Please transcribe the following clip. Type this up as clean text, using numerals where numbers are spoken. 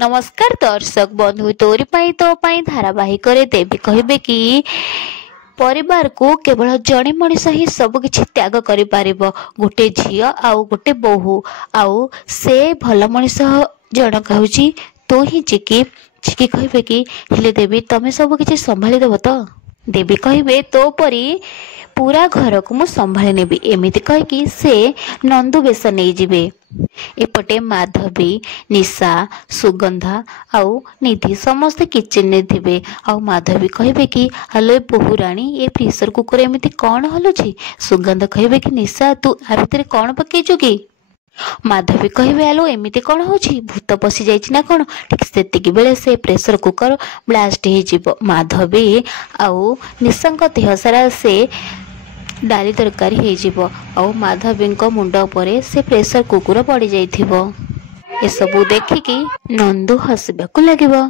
नमस्कार दर्शक बंधु तोरी तो धारावाहिक देवी कहे कि परिवार को केवल जड़े मनीष ही सब किछि त्याग करि पारिबो। गोटे झियो आउ गोटे बोहू आउ से भल मनीष जन कहूची तो ही चिकी चिकी कहे कि हेले देवी तमे सब किछि संभाली देबो तो। देवी कहे तो परी पूरा घर को मु संभाली नेबी एमिति कह कि से नंदू बेश नहीं जिबे। एपटे माधवी निशा सुगंधा आउ निधि समस्त किचन ने थिबे। आउ माधवी कहे कि हेलो बोहुराणी ये प्रेशर कुकर एमिति कौन हलुची। सुगंधा कहे कि निशा तू आ भितर कौन पकेइछु कि। माधवी कहे हेलो एमिति कौन होची भूत पशि जाइछि ना कौन। ठीक सेतिकी बेले से प्रेशर कुकर ब्लास्ट हो जिवो। माधवी आउ निशांक देह सारा से डाली तरकारी हो जिवो। आउ माधवी मुंड उपरे से प्रेशर कुकर पड़ जाइथिबो। ए सबु देखिकी नंदू हसबाकू लागिबो।